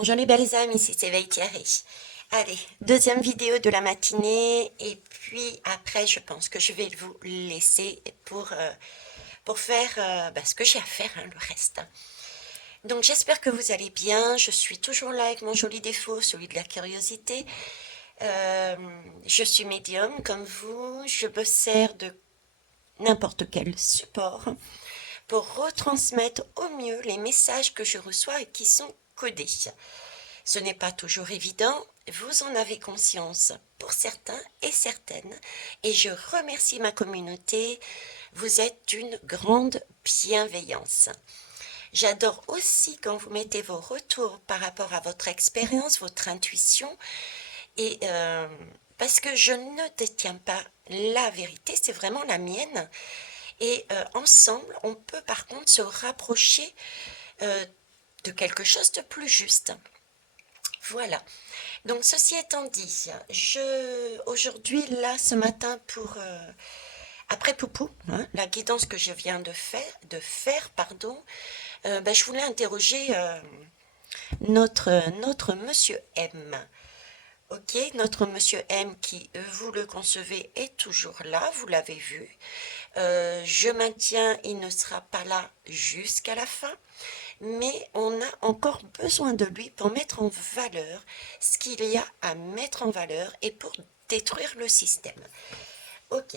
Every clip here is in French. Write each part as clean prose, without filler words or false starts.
Bonjour les belles âmes, ici c'est Veille Thierry. Allez, deuxième vidéo de la matinée et puis après je pense que je vais vous laisser pour faire ce que j'ai à faire, hein, le reste. Donc j'espère que vous allez bien, je suis toujours là avec mon joli défaut, celui de la curiosité. Euh, je suis médium comme vous, je me sers de n'importe quel support pour retransmettre au mieux les messages que je reçois et qui sont codés. Ce n'est pas toujours évident, vous en avez conscience pour certains et certaines, et je remercie ma communauté, vous êtes d'une grande bienveillance. J'adore aussi quand vous mettez vos retours par rapport à votre expérience, votre intuition, et parce que je ne détiens pas la vérité, c'est vraiment la mienne, et ensemble, on peut par contre se rapprocher euh, de quelque chose de plus juste. Voilà. Donc, ceci étant dit, aujourd'hui, là, ce matin, après Poupou, hein, la guidance que je viens de faire, pardon, je voulais interroger notre monsieur M. Ok, notre monsieur M qui, vous le concevez, est toujours là, vous l'avez vu. Je maintiens, il ne sera pas là jusqu'à la fin, mais on a encore besoin de lui pour mettre en valeur ce qu'il y a à mettre en valeur et pour détruire le système. Ok,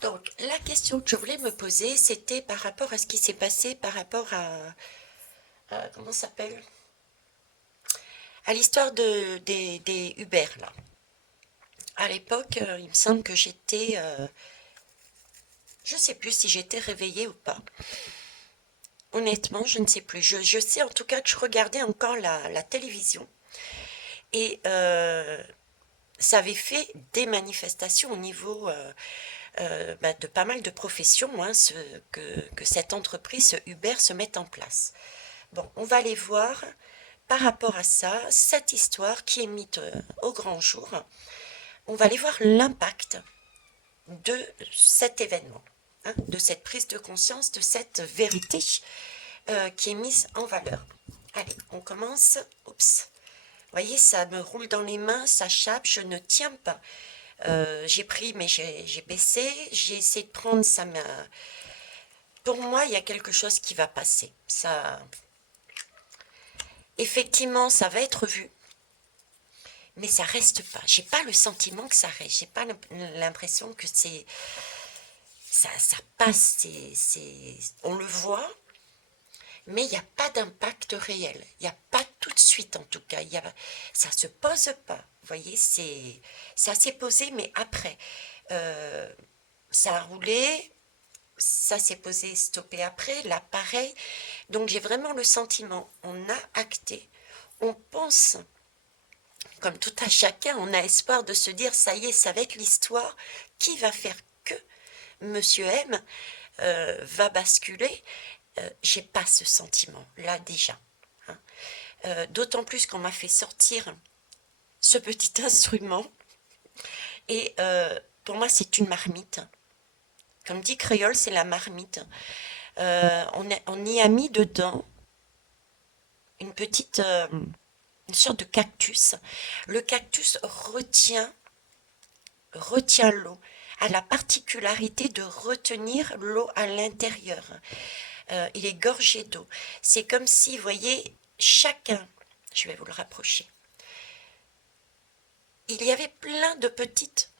donc la question que je voulais me poser, c'était par rapport à ce qui s'est passé, par rapport comment ça s'appelle, à l'histoire des Uber, là. À l'époque, il me semble que je ne sais plus si j'étais réveillée ou pas. Honnêtement, je ne sais plus. Je sais en tout cas que je regardais encore la télévision. Et ça avait fait des manifestations au niveau de pas mal de professions, hein, que cette entreprise, ce Uber, se mette en place. Bon, on va aller voir par rapport à ça, cette histoire qui est mise au grand jour. On va aller voir l'impact de cet événement, hein, de cette prise de conscience, de cette vérité qui est mise en valeur. Allez, on commence. Oups. Vous voyez, ça me roule dans les mains, ça chape, je ne tiens pas. J'ai pris, mais j'ai baissé. J'ai essayé de prendre, ça m'a... Pour moi, il y a quelque chose qui va passer. Ça, effectivement, ça va être vu, mais ça reste pas. J'ai pas le sentiment que ça reste. J'ai pas l'impression que ça passe. On le voit, mais il n'y a pas d'impact réel. Il n'y a pas tout de suite, en tout cas. Ça se pose pas. Vous voyez, ça s'est posé, mais après, euh, ça a roulé. Ça s'est posé, stoppé après, là pareil. Donc j'ai vraiment le sentiment, on a acté, on pense, comme tout à chacun, on a espoir de se dire, ça y est, ça va être l'histoire qui va faire que Monsieur M va basculer. J'ai pas ce sentiment, là déjà, hein. D'autant plus qu'on m'a fait sortir ce petit instrument. Et pour moi, c'est une marmite. Comme dit Créole, c'est la marmite. On y a mis dedans une petite, une sorte de cactus. Le cactus retient l'eau, a la particularité de retenir l'eau à l'intérieur. Il est gorgé d'eau. C'est comme si, vous voyez, chacun, je vais vous le rapprocher, il y avait plein de petites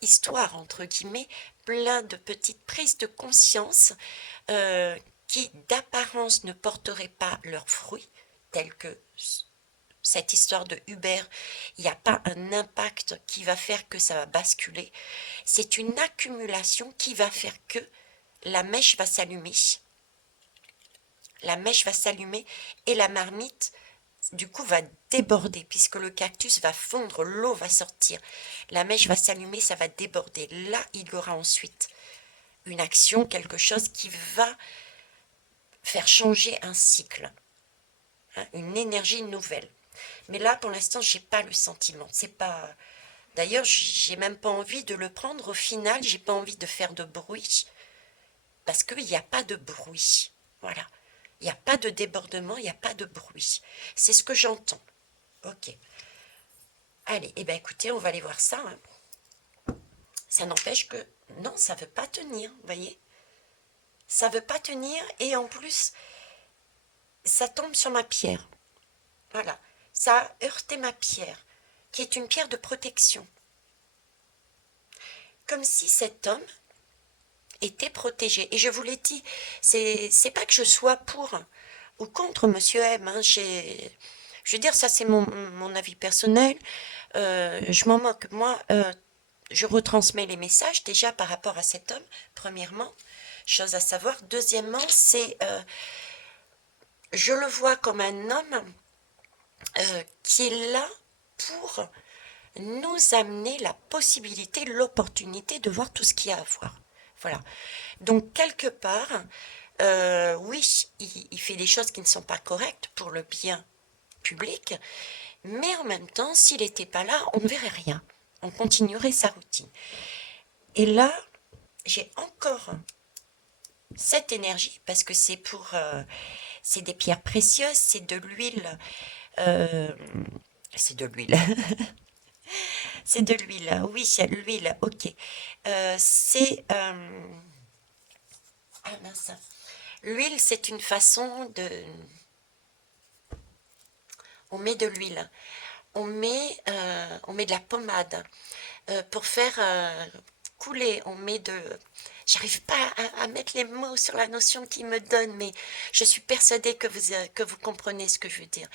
histoires, entre guillemets, plein de petites prises de conscience qui, d'apparence, ne porteraient pas leurs fruits, tels que cette histoire de Uber, il n'y a pas un impact qui va faire que ça va basculer. C'est une accumulation qui va faire que la mèche va s'allumer. La mèche va s'allumer et la marmite, du coup, va déborder puisque le cactus va fondre, l'eau va sortir. La mèche va s'allumer, ça va déborder. Là, il y aura ensuite une action, quelque chose qui va faire changer un cycle, hein, une énergie nouvelle. Mais là, pour l'instant, j'ai pas le sentiment. C'est pas. D'ailleurs, j'ai même pas envie de le prendre. Au final, j'ai pas envie de faire de bruit parce qu'il n'y a pas de bruit. Voilà. Il n'y a pas de débordement, il n'y a pas de bruit. C'est ce que j'entends. Ok. Allez, eh bien écoutez, on va aller voir ça. Hein. Ça n'empêche que, non, ça ne veut pas tenir, vous voyez. Ça ne veut pas tenir et en plus, ça tombe sur ma pierre. Voilà. Ça a heurté ma pierre, qui est une pierre de protection. Comme si cet homme était protégé. Et je vous l'ai dit, c'est pas que je sois pour ou contre Monsieur M. Hein. Je veux dire, ça c'est mon avis personnel. Je m'en moque. Moi, je retransmets les messages déjà par rapport à cet homme, premièrement. Chose à savoir. Deuxièmement, c'est je le vois comme un homme qui est là pour nous amener la possibilité, l'opportunité de voir tout ce qu'il y a à voir. Voilà. Donc, quelque part, oui, il fait des choses qui ne sont pas correctes pour le bien public, mais en même temps, s'il n'était pas là, on ne verrait rien. On continuerait sa routine. Et là, j'ai encore cette énergie, parce que c'est c'est des pierres précieuses, c'est de l'huile, euh, c'est de l'huile, c'est de l'huile, oui, c'est l'huile, ok. Ah mince, l'huile, c'est une façon de, on met de l'huile, on met de la pommade pour faire couler, on met de... J'arrive pas à mettre les mots sur la notion qu'il me donne, mais je suis persuadée que vous comprenez ce que je veux dire.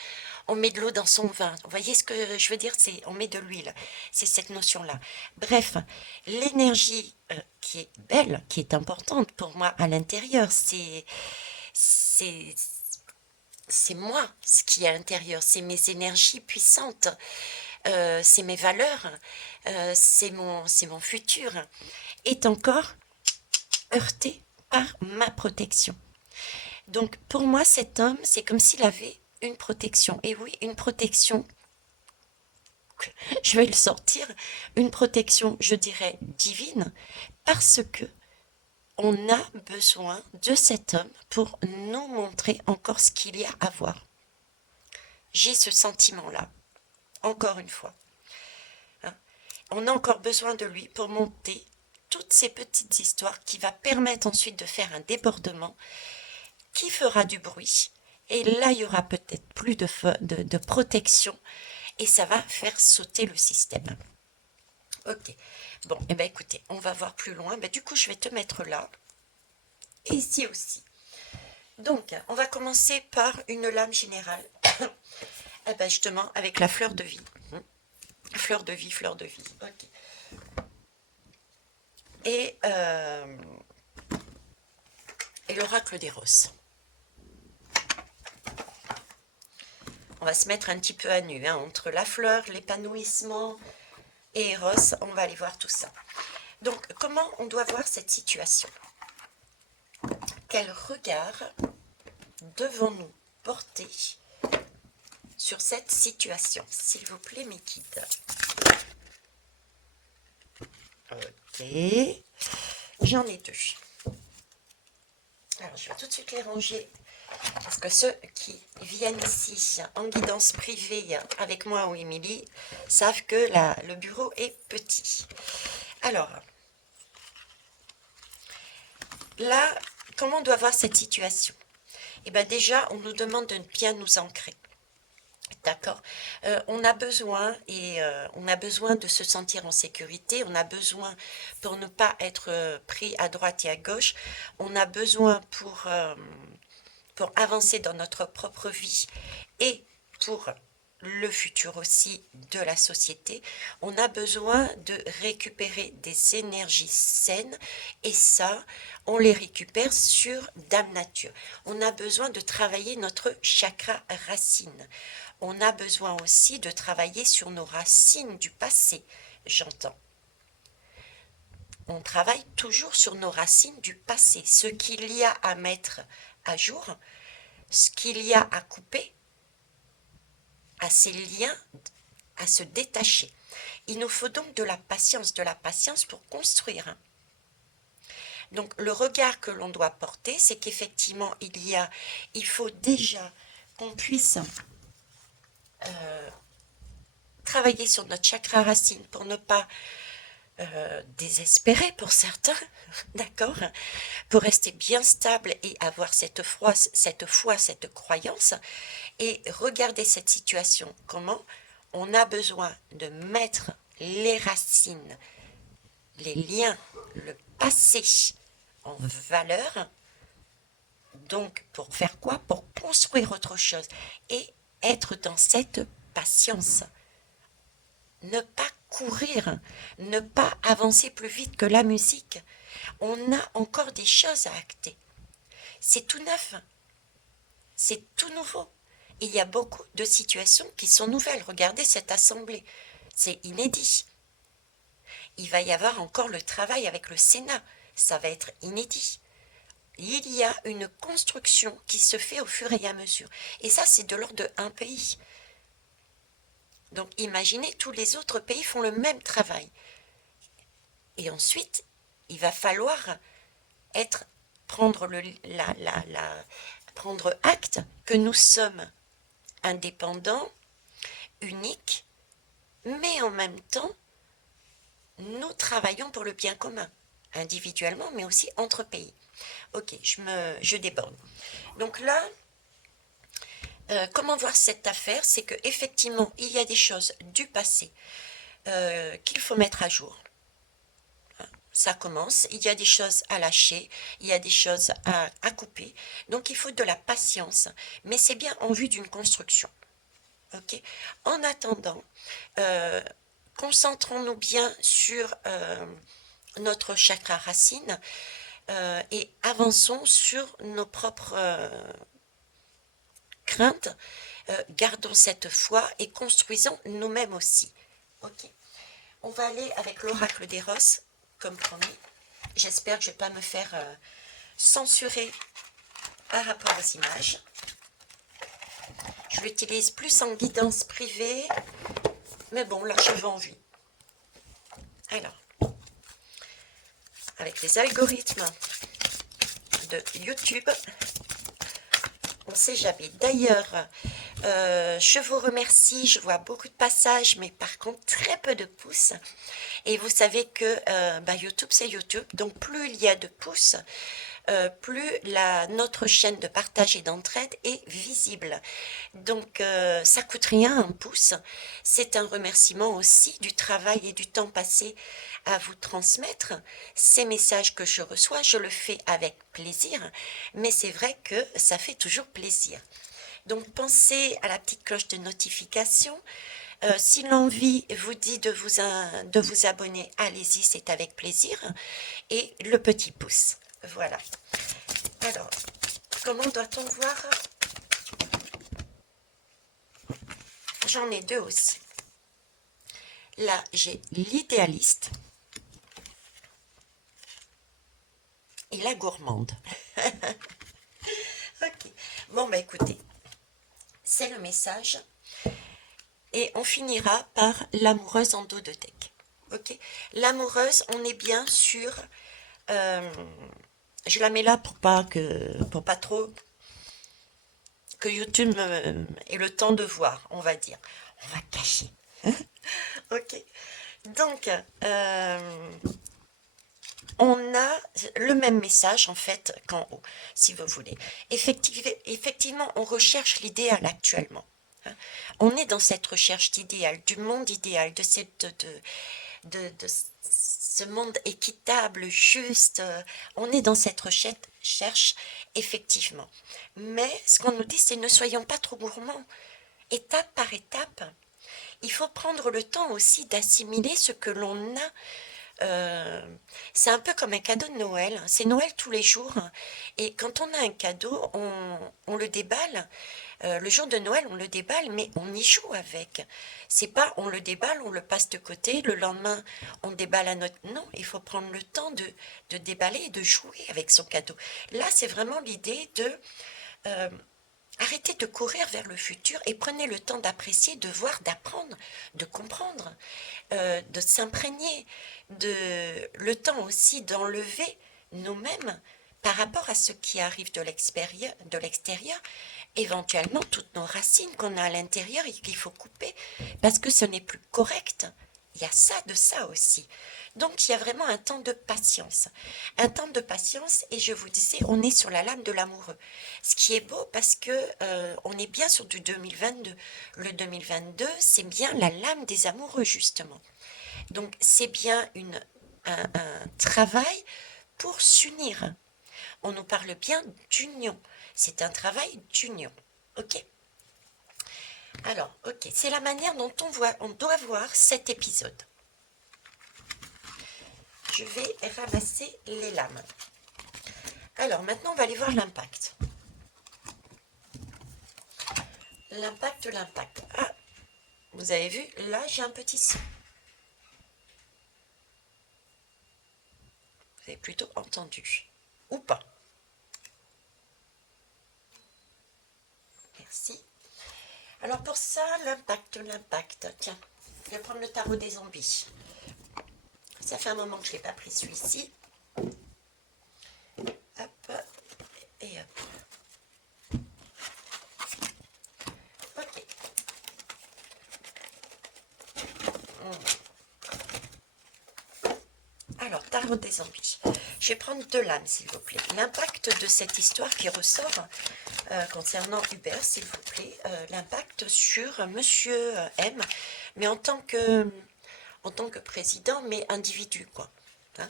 On met de l'eau dans son vin. Vous voyez ce que je veux dire? C'est on met de l'huile. C'est cette notion-là. Bref, l'énergie qui est belle, qui est importante pour moi à l'intérieur, c'est c'est moi ce qui est à l'intérieur, c'est mes énergies puissantes, c'est mes valeurs, c'est mon futur, est encore heurté par ma protection. Donc pour moi, cet homme, c'est comme s'il avait une protection. Et oui, une protection, je vais le sortir, une protection, je dirais, divine, parce que on a besoin de cet homme pour nous montrer encore ce qu'il y a à voir. J'ai ce sentiment-là, encore une fois. Hein. On a encore besoin de lui pour monter toutes ces petites histoires qui va permettre ensuite de faire un débordement qui fera du bruit. Et là, il y aura peut-être plus de protection et ça va faire sauter le système. Ok. Bon, et ben écoutez, on va voir plus loin. Ben, du coup, je vais te mettre là. Et ici aussi. Donc, on va commencer par une lame générale. Eh ben, justement, avec la fleur de vie. Fleur de vie, fleur de vie. Ok. Et, et l'oracle des roses. On va se mettre un petit peu à nu, hein, entre la fleur, l'épanouissement et Eros. On va aller voir tout ça. Donc, comment on doit voir cette situation? Quel regard devons-nous porter sur cette situation? S'il vous plaît, mes guides. Ok. J'en ai deux. Alors, je vais tout de suite les ranger. Parce que ceux qui viennent ici en guidance privée avec moi ou Émilie savent que le bureau est petit. Alors, là, comment on doit voir cette situation? Eh bien déjà, on nous demande de bien nous ancrer. D'accord. On a besoin on a besoin de se sentir en sécurité. On a besoin pour ne pas être pris à droite et à gauche. On a besoin pour avancer dans notre propre vie et pour le futur aussi de la société, on a besoin de récupérer des énergies saines et ça, on les récupère sur Dame Nature. On a besoin de travailler notre chakra racine. On a besoin aussi de travailler sur nos racines du passé, j'entends. On travaille toujours sur nos racines du passé, ce qu'il y a à mettre à jour, ce qu'il y a à couper, à ces liens, à se détacher. Il nous faut donc de la patience pour construire. Donc le regard que l'on doit porter, c'est qu'effectivement, il faut déjà qu'on puisse travailler sur notre chakra racine pour ne pas désespérer pour certains, d'accord, pour rester bien stable et avoir cette foi, cette croyance, et regarder cette situation, comment on a besoin de mettre les racines, les liens, le passé en valeur. Donc, pour faire quoi? Pour construire autre chose et être dans cette patience. Ne pas courir, ne pas avancer plus vite que la musique. On a encore des choses à acter. C'est tout neuf, c'est tout nouveau. Il y a beaucoup de situations qui sont nouvelles. Regardez cette assemblée, c'est inédit. Il va y avoir encore le travail avec le Sénat, ça va être inédit. Il y a une construction qui se fait au fur et à mesure. Et ça, c'est de l'ordre d'un pays. Donc imaginez, tous les autres pays font le même travail. Et ensuite, il va falloir prendre acte que nous sommes indépendants, uniques, mais en même temps, nous travaillons pour le bien commun, individuellement, mais aussi entre pays. Ok, je déborde. Donc là, comment voir cette affaire? C'est qu'effectivement, il y a des choses du passé qu'il faut mettre à jour. Ça commence, il y a des choses à lâcher, il y a des choses à couper. Donc il faut de la patience, mais c'est bien en vue d'une construction. Ok. En attendant, concentrons-nous bien sur notre chakra racine et avançons sur nos propres craintes. Gardons cette foi et construisons nous-mêmes aussi. Ok. On va aller avec l'oracle des Roses, comme promis. J'espère que je ne vais pas me faire censurer par rapport aux images. Je l'utilise plus en guidance privée, mais bon, là je veux en vue. Alors, avec les algorithmes de YouTube, on ne sait jamais. D'ailleurs, je vous remercie, je vois beaucoup de passages, mais par contre très peu de pouces. Et vous savez que YouTube c'est YouTube, donc plus il y a de pouces, plus notre chaîne de partage et d'entraide est visible. Donc ça coûte rien un pouce. C'est un remerciement aussi du travail et du temps passé à vous transmettre ces messages que je reçois. Je le fais avec plaisir, mais c'est vrai que ça fait toujours plaisir. Donc pensez à la petite cloche de notification. Si l'envie vous dit de vous abonner, allez-y, c'est avec plaisir. Et le petit pouce. Voilà. Alors, comment doit-on voir? J'en ai deux aussi. Là, j'ai l'idéaliste et la gourmande. Ok. Bon, bah écoutez, c'est le message. Et on finira par l'amoureuse en dos de deck. Ok. L'amoureuse, on est bien sur... je la mets là pour pas trop que YouTube ait le temps de voir, on va dire. On va cacher. Ok. Donc, on a le même message en fait qu'en haut, si vous voulez. Effectivement, on recherche l'idéal actuellement. On est dans cette recherche d'idéal, du monde idéal, de ce monde équitable, juste. On est dans cette recherche, effectivement. Mais ce qu'on nous dit, c'est ne soyons pas trop gourmands. Étape par étape, il faut prendre le temps aussi d'assimiler ce que l'on a. C'est un peu comme un cadeau de Noël. C'est Noël tous les jours. Et quand on a un cadeau, on le déballe. Le jour de Noël, on le déballe, mais on y joue avec. C'est pas on le déballe, on le passe de côté, le lendemain, on déballe à notre... Non, il faut prendre le temps de déballer et de jouer avec son cadeau. Là, c'est vraiment l'idée de... arrêtez de courir vers le futur et prenez le temps d'apprécier, de voir, d'apprendre, de comprendre, de s'imprégner, le temps aussi d'enlever nous-mêmes par rapport à ce qui arrive de l'extérieur, éventuellement toutes nos racines qu'on a à l'intérieur et qu'il faut couper parce que ce n'est plus correct. Il y a ça de ça aussi. Donc il y a vraiment un temps de patience. Un temps de patience et je vous disais, on est sur la lame de l'amoureux. Ce qui est beau parce que on est bien sur du 2022. Le 2022, c'est bien la lame des amoureux justement. Donc c'est bien un travail pour s'unir. On nous parle bien d'union. C'est un travail d'union. Ok? Alors, ok, c'est la manière dont on doit voir cet épisode. Je vais ramasser les lames. Alors, maintenant, on va aller voir l'impact. L'impact. Ah, vous avez vu, là, j'ai un petit son. Vous avez plutôt entendu. Ou pas. Merci. Alors, pour ça, l'impact. Tiens, je vais prendre le tarot des zombies. Ça fait un moment que je ne l'ai pas pris celui-ci. Hop, et hop. Ok. Alors, tarot des zombies. Je vais prendre 2 lames, s'il vous plaît. L'impact de cette histoire qui ressort concernant Hubert, s'il vous plaît. L'impact sur Monsieur M, mais en tant que président, mais individu, quoi. Hein,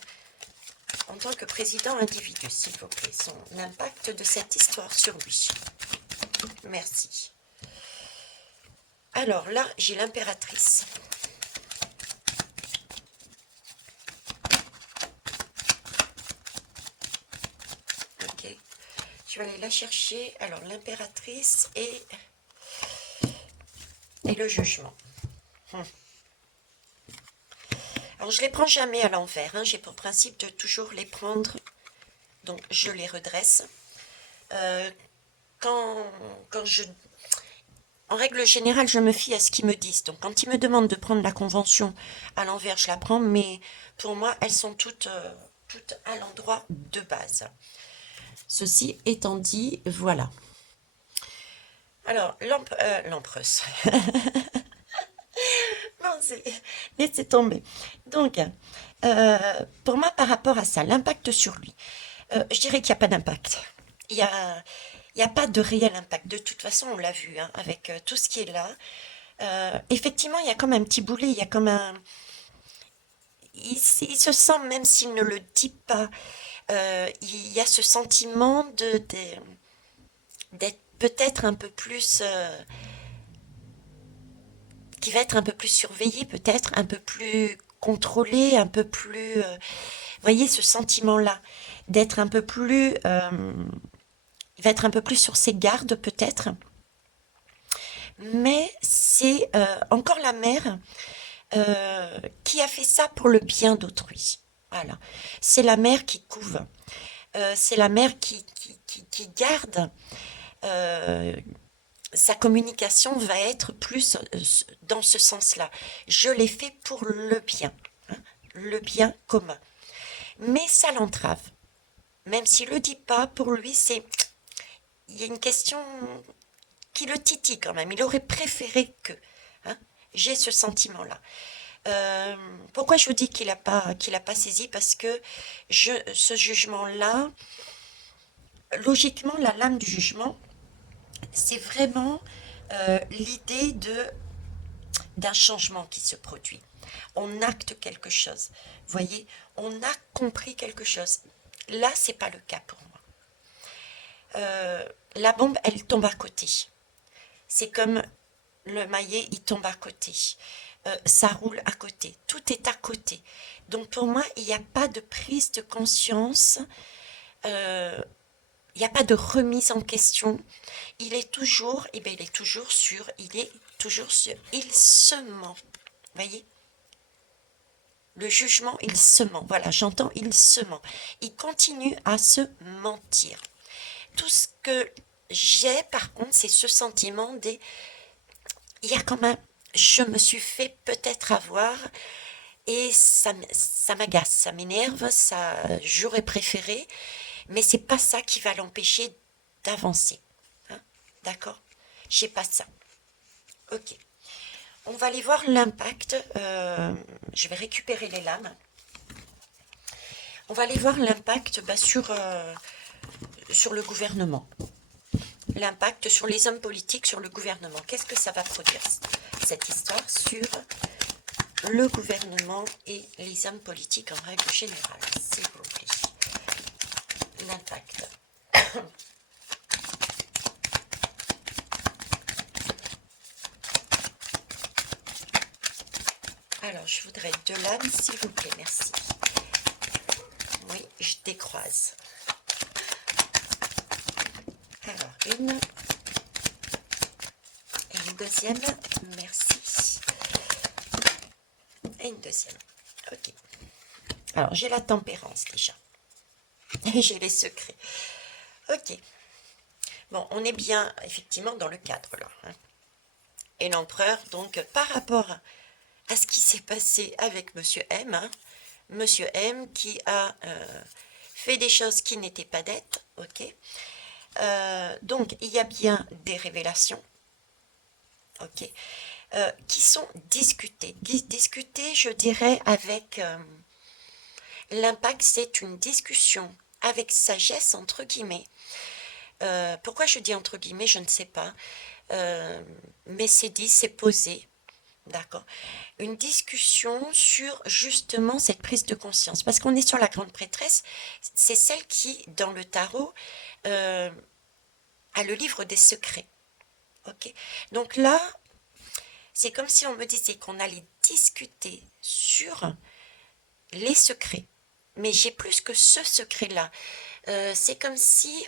en tant que président individu, s'il vous plaît. Son impact de cette histoire sur lui. Merci. Alors là, j'ai l'impératrice. Ok. Je vais aller la chercher. Alors, l'impératrice et le jugement. Alors, je ne les prends jamais à l'envers. Hein. J'ai pour principe de toujours les prendre. Donc, je les redresse. En règle générale, je me fie à ce qu'ils me disent. Donc, quand ils me demandent de prendre la convention à l'envers, je la prends. Mais pour moi, elles sont toutes à l'endroit de base. Ceci étant dit, voilà. Alors, l'empreuse. Non, laissez tomber. Donc, pour moi, par rapport à ça, l'impact sur lui, je dirais qu'il n'y a pas d'impact. Il n'y a pas de réel impact. De toute façon, on l'a vu, hein, avec tout ce qui est là. Effectivement, il y a comme un petit boulet, il y a comme un... Il se sent, même s'il ne le dit pas, il y a ce sentiment d'être peut-être un peu plus... qui va être un peu plus surveillé, peut-être un peu plus contrôlé, un peu plus... voyez ce sentiment-là, d'être un peu plus... il va être un peu plus sur ses gardes, peut-être. Mais c'est encore la mère qui a fait ça pour le bien d'autrui. Voilà. C'est la mère qui couve. C'est la mère qui garde. Sa communication va être plus dans ce sens-là. Je l'ai fait pour le bien, hein, le bien commun. Mais ça l'entrave. Même s'il ne le dit pas, pour lui, c'est... Il y a une question qui le titille quand même. Il aurait préféré que... Hein, j'ai ce sentiment-là. Pourquoi je vous dis qu'il n'a pas saisi? Parce que ce jugement-là, logiquement, la lame du jugement, c'est vraiment l'idée d'un changement qui se produit. On acte quelque chose. Vous voyez, on a compris quelque chose. Là, c'est pas le cas pour moi. La bombe, elle tombe à côté. C'est comme le maillet, il tombe à côté. Ça roule à côté. Tout est à côté. Donc pour moi, il n'y a pas de prise de conscience. Il n'y a pas de remise en question. Il est toujours, il est toujours sûr, il se ment. Voyez? Le jugement, il se ment. Voilà, j'entends, il se ment. Il continue à se mentir. Tout ce que j'ai, par contre, c'est ce sentiment il y a quand même, je me suis fait peut-être avoir, et ça m'agace, ça m'énerve, ça, j'aurais préféré, mais c'est pas ça qui va l'empêcher d'avancer. Hein, d'accord? J'ai pas ça. Ok. On va aller voir l'impact. Je vais récupérer les lames. On va aller voir l'impact sur le gouvernement. L'impact sur les hommes politiques, sur le gouvernement. Qu'est-ce que ça va produire, cette histoire, sur le gouvernement et les hommes politiques en règle générale, s'il vous plaît. L'impact. Alors, je voudrais 2 lames, s'il vous plaît, merci. Oui, je décroise. Alors, une. Et une deuxième, merci. Et une deuxième. Ok. Alors, j'ai la tempérance déjà. Et j'ai les secrets. Ok. Bon, on est bien, effectivement, dans le cadre, là. Hein. Et l'empereur, donc, par rapport à ce qui s'est passé avec Monsieur M, hein, Monsieur M qui a fait des choses qui n'étaient pas nettes, ok. Donc, il y a bien des révélations, ok, qui sont discutées. Discutées, je dirais, avec l'impact, c'est une discussion avec sagesse, entre guillemets. Pourquoi je dis entre guillemets, je ne sais pas. Mais c'est dit, c'est posé. D'accord. Une discussion sur justement cette prise de conscience. Parce qu'on est sur la grande prêtresse, c'est celle qui, dans le tarot, a le livre des secrets. Ok. Donc là, c'est comme si on me disait qu'on allait discuter sur les secrets. Mais j'ai plus que ce secret-là. C'est comme si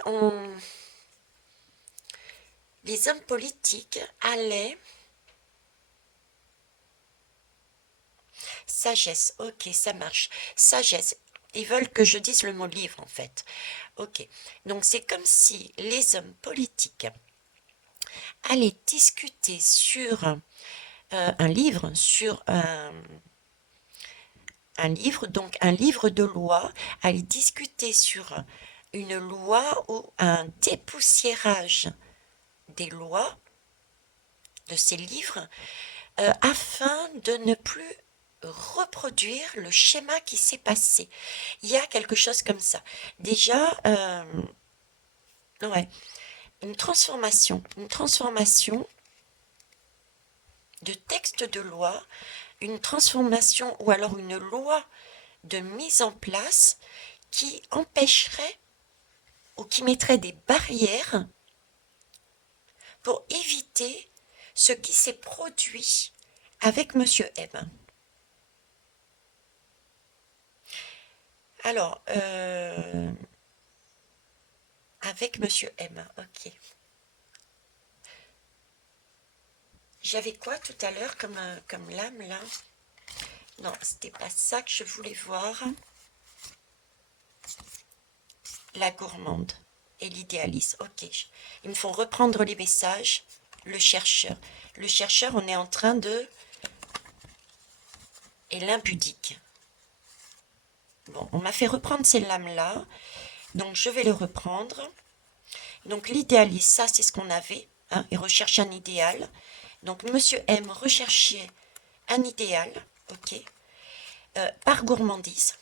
les hommes politiques allaient... Sagesse, ok, ça marche. Sagesse. Ils veulent que je dise le mot livre, en fait. Ok. Donc, c'est comme si les hommes politiques allaient discuter sur un livre, sur un livre, donc un livre de loi, allaient discuter sur une loi ou un dépoussiérage des lois de ces livres afin de ne plus reproduire le schéma qui s'est passé. Il y a quelque chose comme ça. Déjà, ouais, une transformation de texte de loi, une transformation ou alors une loi de mise en place qui empêcherait ou qui mettrait des barrières pour éviter ce qui s'est produit avec Monsieur M. Alors, avec Monsieur M, ok. J'avais quoi tout à l'heure comme lame là? Non, c'était pas ça que je voulais voir. La gourmande et l'idéaliste. Ok. Ils me font reprendre les messages. Le chercheur. Le chercheur, on est en train de... Et l'impudique. Bon, on m'a fait reprendre ces lames-là. Donc, je vais le reprendre. Donc, l'idéaliste, ça, c'est ce qu'on avait. Hein, il recherche un idéal. Donc, Monsieur M recherchait un idéal. Ok. Par gourmandise.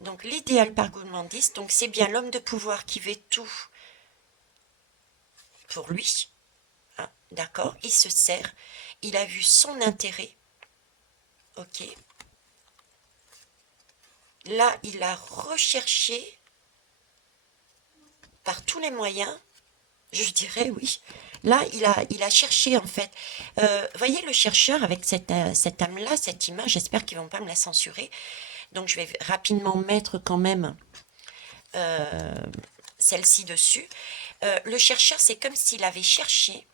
Donc, l'idéal par gourmandise. Donc, c'est bien l'homme de pouvoir qui veut tout pour lui. Hein, d'accord. Il se sert. Il a vu son intérêt. Ok. Là, il a recherché par tous les moyens, je dirais oui. Là, il a cherché en fait. Voyez le chercheur avec cette âme-là, cette image, j'espère qu'ils ne vont pas me la censurer. Donc, je vais rapidement mettre quand même celle-ci dessus. Le chercheur, c'est comme s'il avait cherché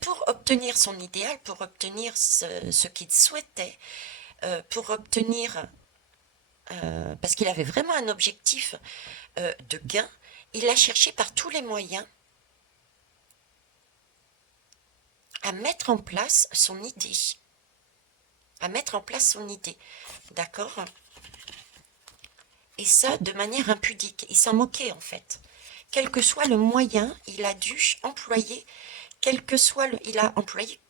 pour obtenir son idéal, pour obtenir ce qu'il souhaitait, pour obtenir, parce qu'il avait vraiment un objectif de gain, il a cherché par tous les moyens à mettre en place son idée. à mettre en place son idée. D'accord? Et ça, de manière impudique. Il s'en moquait, en fait. Quel que soit le moyen, il a dû employer, quel que soit il a employé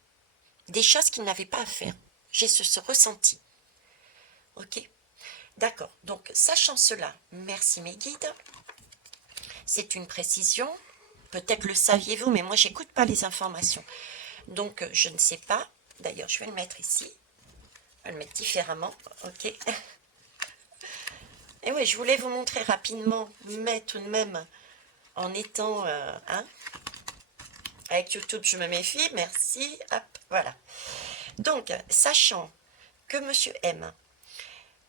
des choses qu'il n'avait pas à faire. J'ai ce ressenti. Ok? D'accord. Donc, sachant cela, merci mes guides. C'est une précision. Peut-être le saviez-vous, mais moi, j'écoute pas les informations. Donc, je ne sais pas. D'ailleurs, je vais le mettre ici. Je vais le mettre différemment. Ok? Et oui, je voulais vous montrer rapidement, mais tout de même, en étant... avec YouTube, je me méfie. Merci. Hop, voilà. Donc, sachant que Monsieur M,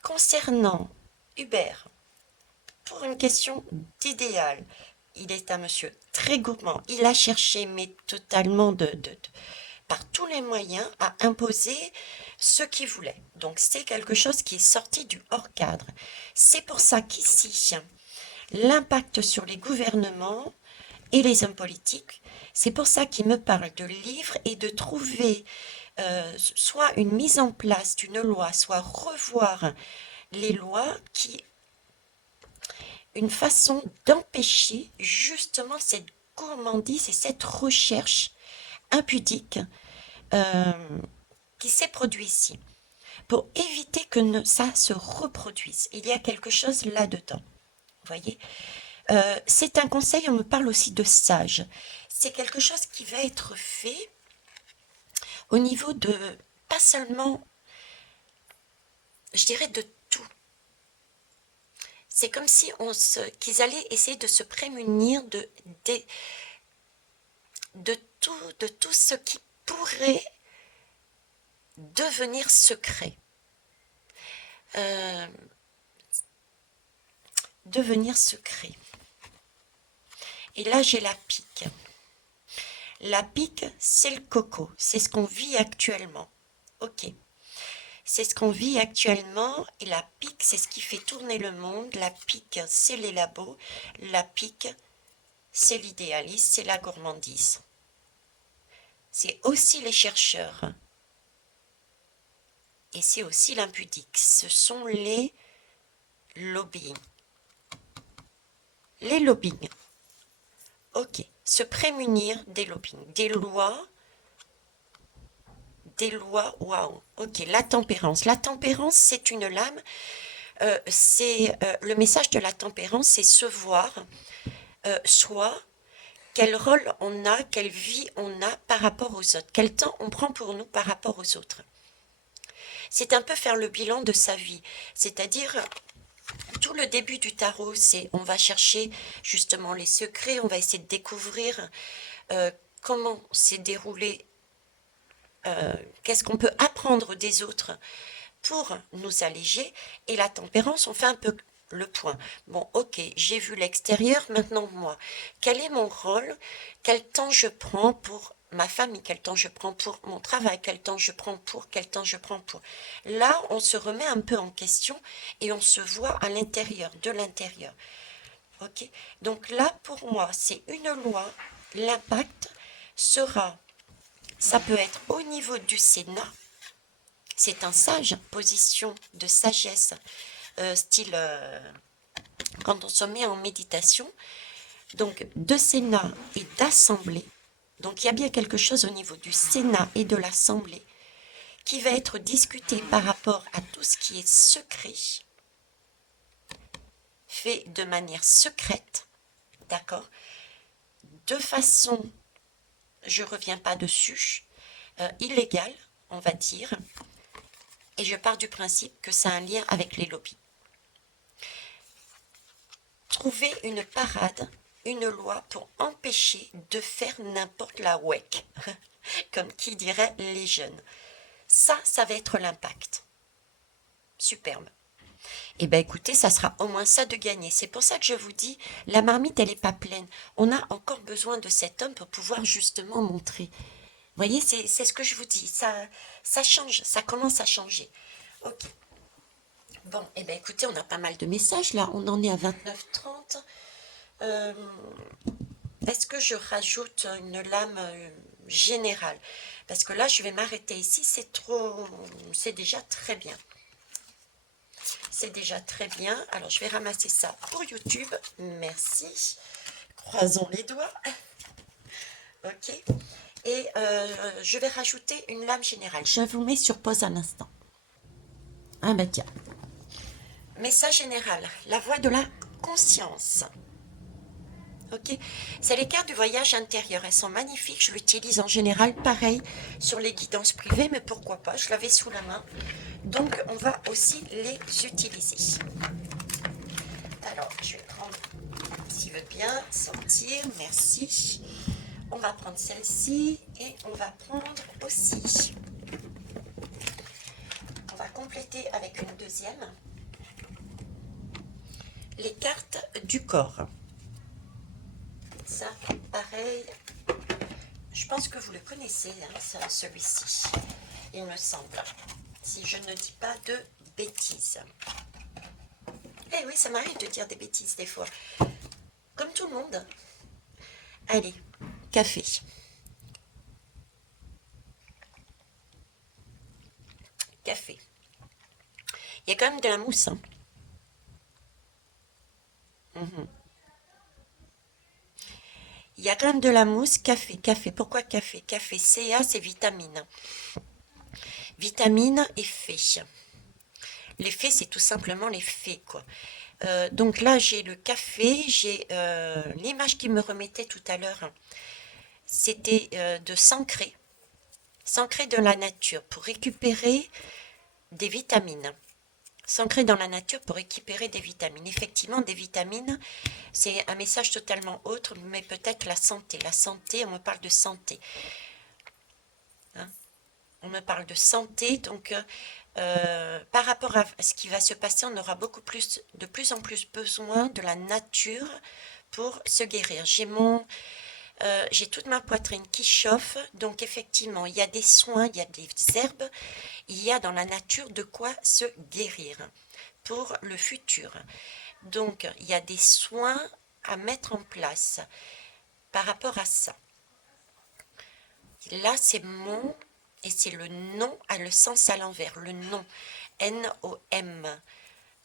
concernant Hubert, pour une question d'idéal, il est un monsieur très gourmand. Il a cherché, mais totalement par tous les moyens, à imposer ce qu'il voulait. Donc, c'est quelque chose qui est sorti du hors cadre. C'est pour ça qu'ici, l'impact sur les gouvernements et les hommes politiques, c'est pour ça qu'il me parle de livres et de trouver soit une mise en place d'une loi, soit revoir les lois qui une façon d'empêcher justement cette gourmandise et cette recherche impudique euh, qui s'est produite ici, pour éviter que ça se reproduise. Il y a quelque chose là-dedans. Vous voyez, c'est un conseil, on me parle aussi de sage. C'est quelque chose qui va être fait au niveau de, pas seulement, je dirais de tout. C'est comme si qu'ils allaient essayer de se prémunir de tout ce qui pourrait devenir secret. Euh, devenir secret. Et là, j'ai la pique. La pique, c'est le coco. C'est ce qu'on vit actuellement. Ok. C'est ce qu'on vit actuellement. Et la pique, c'est ce qui fait tourner le monde. La pique, c'est les labos. La pique, c'est l'idéalisme, c'est la gourmandise. C'est aussi les chercheurs. Et c'est aussi l'impudique. Ce sont les lobbying. Les lobbying. Ok. Se prémunir des lobbying. Des lois, waouh. Ok. La tempérance. La tempérance, c'est une lame. Le message de la tempérance, c'est se voir soi, quel rôle on a, quelle vie on a par rapport aux autres, quel temps on prend pour nous par rapport aux autres. C'est un peu faire le bilan de sa vie, c'est-à-dire tout le début du tarot, c'est on va chercher justement les secrets, on va essayer de découvrir comment s'est déroulé, qu'est-ce qu'on peut apprendre des autres pour nous alléger. Et la tempérance, on fait un peu le point. Bon, ok, j'ai vu l'extérieur, maintenant moi. Quel est mon rôle? Quel temps je prends pour ma famille? Quel temps je prends pour mon travail? Quel temps je prends pour? Quel temps je prends pour? Là, on se remet un peu en question et on se voit à l'intérieur, de l'intérieur. Ok? Donc là, pour moi, c'est une loi. L'impact sera, ça peut être au niveau du Sénat. C'est un sage, position de sagesse, style quand on se met en méditation, donc de Sénat et d'Assemblée. Donc il y a bien quelque chose au niveau du Sénat et de l'Assemblée qui va être discuté par rapport à tout ce qui est secret, fait de manière secrète, d'accord, de façon, je ne reviens pas dessus, illégale, on va dire, et je pars du principe que ça a un lien avec les lobbies. Trouver une parade, une loi pour empêcher de faire n'importe la WEC, comme qui dirait les jeunes. Ça va être l'impact. Superbe. Eh bien écoutez, ça sera au moins ça de gagner. C'est pour ça que je vous dis, la marmite, elle n'est pas pleine. On a encore besoin de cet homme pour pouvoir justement montrer. Vous voyez, c'est ce que je vous dis. Ça change, ça commence à changer. Ok. Bon, eh bien écoutez, on a pas mal de messages là. On en est à 29h30. est-ce que je rajoute une lame générale? Parce que là, je vais m'arrêter ici, c'est trop, c'est déjà très bien. C'est déjà très bien. Alors, je vais ramasser ça pour YouTube. Merci. Croisons les doigts. Ok. Et je vais rajouter une lame générale. Je vous mets sur pause un instant. Ah ben tiens. Message général. La voix de la conscience. Ok. C'est les cartes du voyage intérieur. Elles sont magnifiques. Je l'utilise en général pareil sur les guidances privées. Mais pourquoi pas? Je l'avais sous la main. Donc, on va aussi les utiliser. Alors, je vais prendre, s'il veut bien sortir, merci. On va prendre celle-ci et on va prendre aussi. On va compléter avec une deuxième. Les cartes du corps. Ça, pareil, je pense que vous le connaissez, hein, celui-ci, il me semble, si je ne dis pas de bêtises. Eh oui, ça m'arrive de dire des bêtises des fois, comme tout le monde. Allez, café. Café. Il y a quand même de la mousse. Hein. Il y a quand même de la mousse. Café, café. Pourquoi café? Café, Ca, c'est vitamine. Vitamine et fée. Les fées, c'est tout simplement les fées, quoi. Donc là, j'ai le café, j'ai l'image qui me remettait tout à l'heure. C'était de s'ancrer, s'ancrer dans la nature pour récupérer des vitamines. S'ancrer dans la nature pour récupérer des vitamines. Effectivement, des vitamines, c'est un message totalement autre, mais peut-être la santé. La santé, on me parle de santé. Hein, on me parle de santé, donc par rapport à ce qui va se passer, on aura de plus en plus besoin de la nature pour se guérir. J'ai toute ma poitrine qui chauffe, donc effectivement, il y a des soins, il y a des herbes, il y a dans la nature de quoi se guérir pour le futur. Donc, il y a des soins à mettre en place par rapport à ça. Là, c'est mon, et c'est le nom à le sens à l'envers, le nom, N-O-M.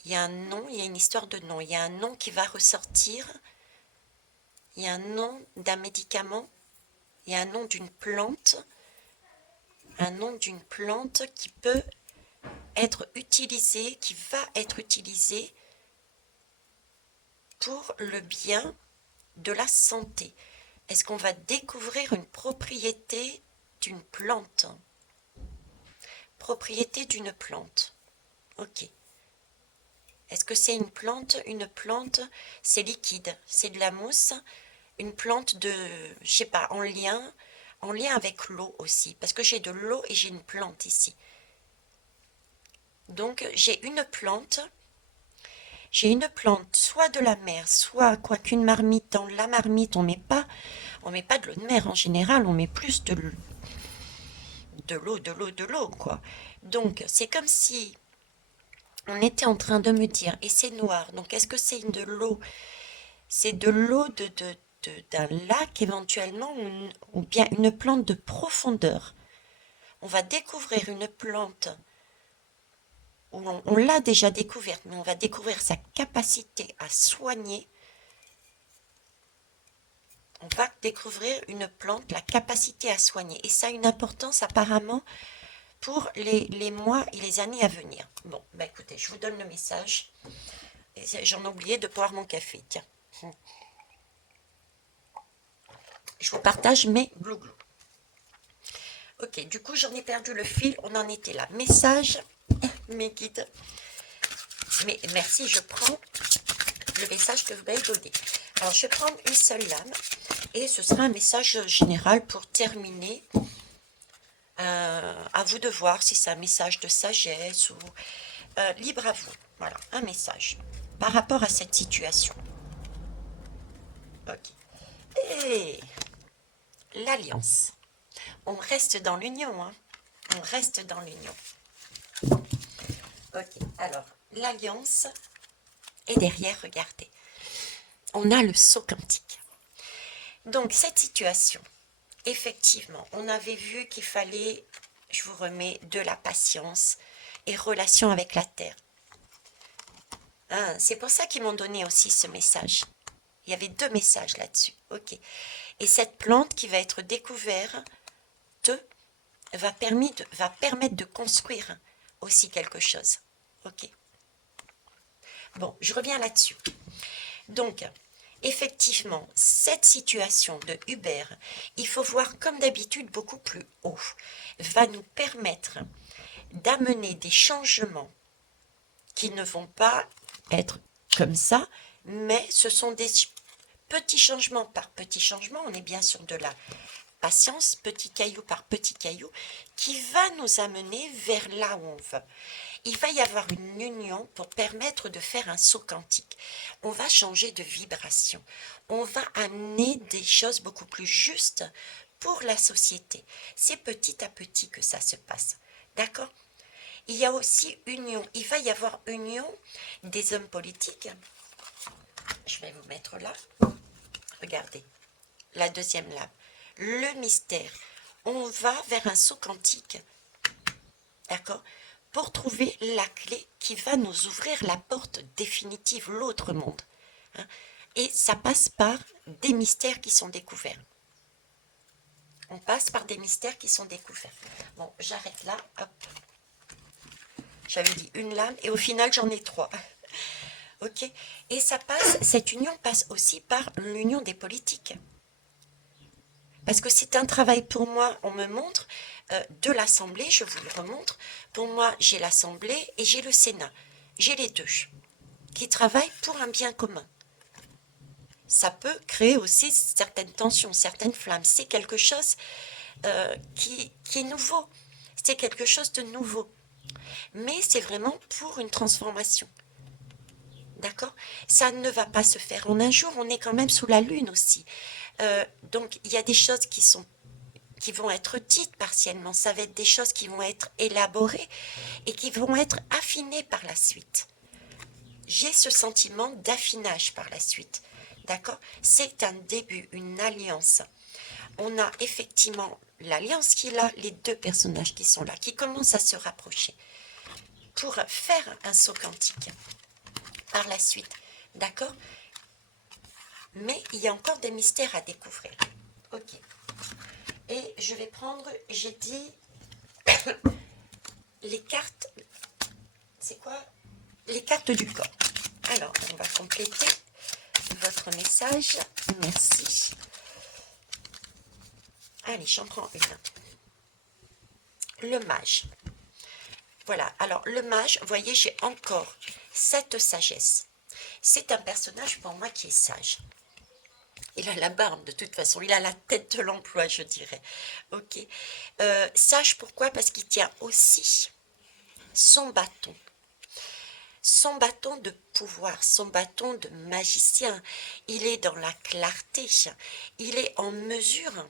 Il y a un nom, il y a une histoire de nom, il y a un nom qui va ressortir, il y a un nom d'un médicament, il y a un nom d'une plante, qui peut être utilisé, qui va être utilisé pour le bien de la santé. Est-ce qu'on va découvrir une propriété d'une plante? Propriété d'une plante. Ok. Est-ce que c'est une plante? Une plante, c'est liquide, c'est de la mousse. Une plante de, je sais pas, en lien avec l'eau aussi, parce que j'ai de l'eau et j'ai une plante ici. Donc j'ai une plante, soit de la mer, soit quoi qu'une marmite. Dans la marmite, on met pas de l'eau de mer en général, on met plus de l'eau, quoi. Donc c'est comme si on était en train de me dire, et c'est noir. Donc est-ce que c'est de l'eau? C'est de l'eau d'un lac éventuellement, ou bien une plante de profondeur. On va découvrir une plante où on l'a déjà découverte, mais on va découvrir sa capacité à soigner. On va découvrir une plante, la capacité à soigner. Et ça a une importance apparemment pour les mois et les années à venir. Bon, bah écoutez, je vous donne le message. J'en ai oublié de boire mon café, tiens. Je vous partage mes glouglous. Ok, du coup, j'en ai perdu le fil. On en était là. Message, mes guides. Mais merci, je prends le message que vous m'avez donné. Alors, je vais prendre une seule lame et ce sera un message général pour terminer. À vous de voir si c'est un message de sagesse ou libre à vous. Voilà, un message par rapport à cette situation. Ok. Et l'alliance. On reste dans l'union, hein. On reste dans l'union. Ok, alors, l'alliance est derrière, regardez. On a le saut quantique. Donc, cette situation, effectivement, on avait vu qu'il fallait, je vous remets, de la patience et relation avec la terre. Hein, c'est pour ça qu'ils m'ont donné aussi ce message. Il y avait 2 messages là-dessus. Ok. Et cette plante qui va être découverte va permettre de construire aussi quelque chose. Ok. Bon, je reviens là-dessus. Donc, effectivement, cette situation de Hubert, il faut voir comme d'habitude beaucoup plus haut, va nous permettre d'amener des changements qui ne vont pas être comme ça, mais ce sont des petits changements par petits changements. On est bien sûr de la patience, petit caillou par petit caillou, qui va nous amener vers là où on veut. Il va y avoir une union pour permettre de faire un saut quantique. On va changer de vibration. On va amener des choses beaucoup plus justes pour la société. C'est petit à petit que ça se passe. D'accord? Il y a aussi union. Il va y avoir union des hommes politiques. Je vais vous mettre là. Regardez, la deuxième lame. Le mystère. On va vers un saut quantique. D'accord? Pour trouver la clé qui va nous ouvrir la porte définitive, l'autre monde. Hein? Et ça passe par des mystères qui sont découverts. On passe par des mystères qui sont découverts. Bon, j'arrête là. Hop. J'avais dit une lame et au final j'en ai 3. Ok. Et ça passe, cette union passe aussi par l'union des politiques. Parce que c'est un travail pour moi, on me montre de l'Assemblée, je vous le remontre. Pour moi, j'ai l'Assemblée et j'ai le Sénat. J'ai les deux qui travaillent pour un bien commun. Ça peut créer aussi certaines tensions, certaines flammes. C'est quelque chose qui est nouveau. C'est quelque chose de nouveau. Mais c'est vraiment pour une transformation. D'accord? Ça ne va pas se faire en un jour, on est quand même sous la lune aussi. Donc, il y a des choses qui vont être dites partiellement. Ça va être des choses qui vont être élaborées et qui vont être affinées par la suite. J'ai ce sentiment d'affinage par la suite. D'accord? C'est un début, une alliance. On a effectivement l'alliance qui est là, les 2 personnages qui sont là, qui commencent à se rapprocher pour faire un saut quantique par la suite. D'accord? Mais il y a encore des mystères à découvrir. Ok. Et je vais prendre, j'ai dit, les cartes. C'est quoi? Les cartes du corps. Alors, on va compléter votre message. Merci. Allez, j'en prends une. Le mage. Voilà, alors le mage, vous voyez, j'ai encore cette sagesse. C'est un personnage pour moi qui est sage. Il a la barbe de toute façon, il a la tête de l'emploi, je dirais. Ok. Sage pourquoi? Parce qu'il tient aussi son bâton. Son bâton de pouvoir, son bâton de magicien. Il est dans la clarté. Il est en mesure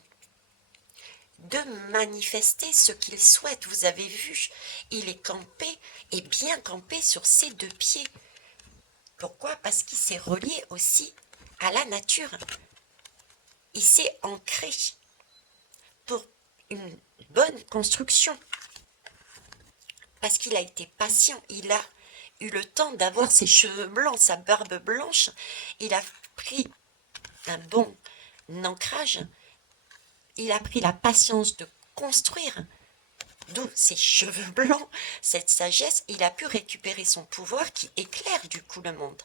de manifester ce qu'il souhaite. Vous avez vu, il est campé et bien campé sur ses 2 pieds. Pourquoi? Parce qu'il s'est relié aussi à la nature. Il s'est ancré pour une bonne construction. Parce qu'il a été patient, il a eu le temps d'avoir ses cheveux blancs, sa barbe blanche. Il a pris un bon ancrage. Il a pris la patience de construire. D'où ses cheveux blancs, cette sagesse. Il a pu récupérer son pouvoir qui éclaire du coup le monde.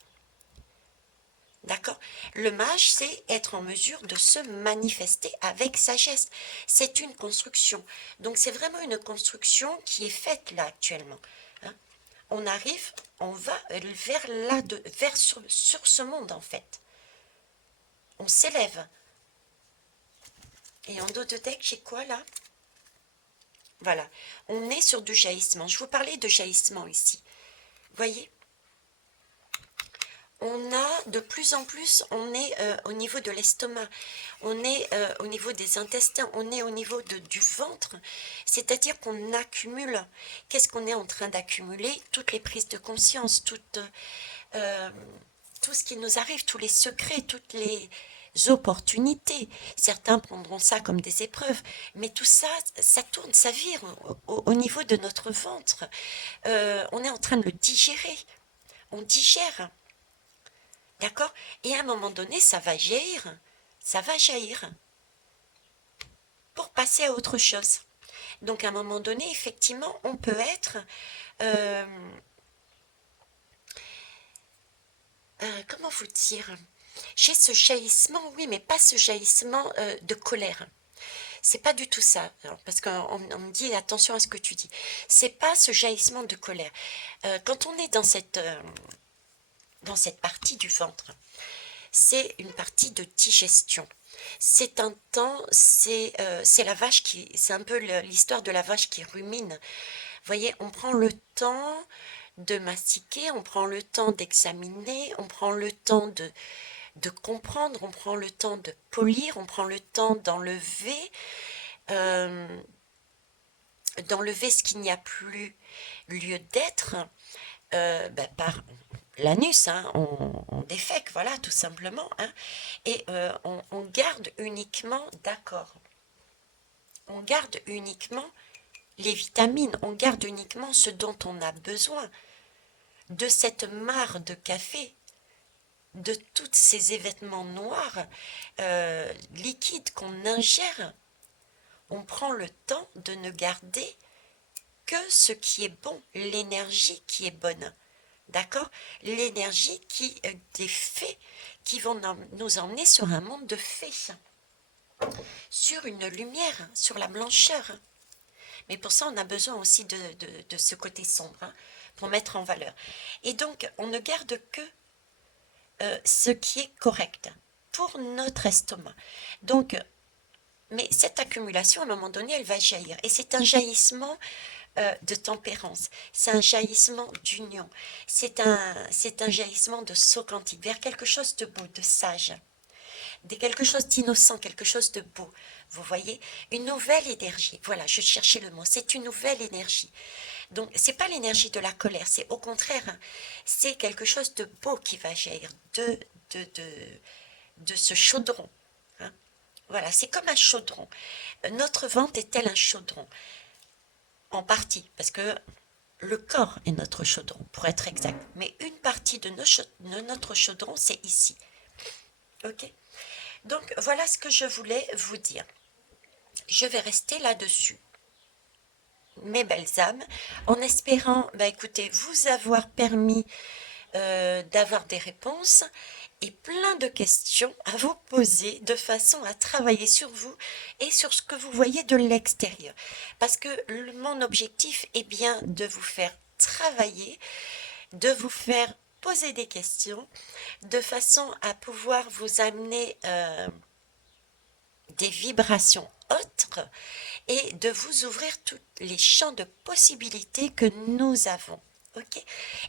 D'accord? Le mage, c'est être en mesure de se manifester avec sagesse. C'est une construction. Donc, c'est vraiment une construction qui est faite là actuellement. Hein? On arrive, on va vers là, vers sur ce monde en fait. On s'élève. Et en dos de deck, j'ai quoi là? Voilà. On est sur du jaillissement. Je vous parlais de jaillissement ici. Voyez? On a de plus en plus, on est au niveau de l'estomac, on est au niveau des intestins, on est au niveau du ventre, c'est-à-dire qu'on accumule. Qu'est-ce qu'on est en train d'accumuler? Toutes les prises de conscience, tout ce qui nous arrive, tous les secrets, opportunités. Certains prendront ça comme des épreuves, mais tout ça, ça tourne, ça vire au niveau de notre ventre. On est en train de le digérer. On digère, d'accord? Et à un moment donné, ça va jaillir. Ça va jaillir pour passer à autre chose. Donc à un moment donné, effectivement, on peut être... euh, comment vous dire? J'ai ce jaillissement, oui, mais pas ce jaillissement de colère. C'est pas du tout ça, alors, parce qu'on me dit attention à ce que tu dis. C'est pas ce jaillissement de colère. Quand on est dans cette partie du ventre, c'est une partie de digestion. C'est un temps, c'est la vache qui, c'est un peu l'histoire de la vache qui rumine. Vous voyez, on prend le temps de mastiquer, on prend le temps d'examiner, on prend le temps de comprendre, on prend le temps de polir, on prend le temps euh, d'enlever ce qu'il n'y a plus lieu d'être par l'anus, hein, on défèque, voilà, tout simplement, hein, et on garde uniquement, d'accord, on garde uniquement les vitamines, on garde uniquement ce dont on a besoin, de cette mare de café, de tous ces événements noirs, liquides qu'on ingère. On prend le temps de ne garder que ce qui est bon, l'énergie qui est bonne. D'accord? L'énergie qui, des faits qui vont nous emmener sur un monde de faits, sur une lumière, sur la blancheur. Mais pour ça, on a besoin aussi de ce côté sombre, hein, pour mettre en valeur. Et donc, on ne garde que ce qui est correct pour notre estomac. Donc, mais cette accumulation, à un moment donné, elle va jaillir. Et c'est un jaillissement de tempérance, c'est un jaillissement d'union, c'est un jaillissement de saut quantique vers quelque chose de beau, de sage, de quelque chose d'innocent, quelque chose de beau. Vous voyez, une nouvelle énergie. Voilà, je cherchais le mot. C'est une nouvelle énergie. Donc, c'est pas l'énergie de la colère, c'est au contraire, hein, c'est quelque chose de beau qui va jaillir de, de, de ce chaudron. Hein. Voilà, c'est comme un chaudron. Notre ventre est tel un chaudron, en partie, parce que le corps est notre chaudron, pour être exact. Mais une partie de notre chaudron, c'est ici. Ok? Donc, voilà ce que je voulais vous dire. Je vais rester là-dessus, mes belles âmes, en espérant, bah, écoutez, vous avoir permis d'avoir des réponses et plein de questions à vous poser de façon à travailler sur vous et sur ce que vous voyez de l'extérieur. Parce que mon objectif est bien de vous faire travailler, de vous faire poser des questions, de façon à pouvoir vous amener des vibrations autres et de vous ouvrir tous les champs de possibilités que nous avons. Ok?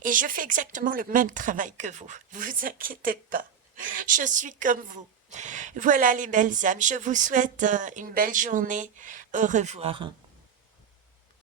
Et je fais exactement le même travail que vous. Vous inquiétez pas. Je suis comme vous. Voilà les belles âmes. Je vous souhaite une belle journée. Au revoir.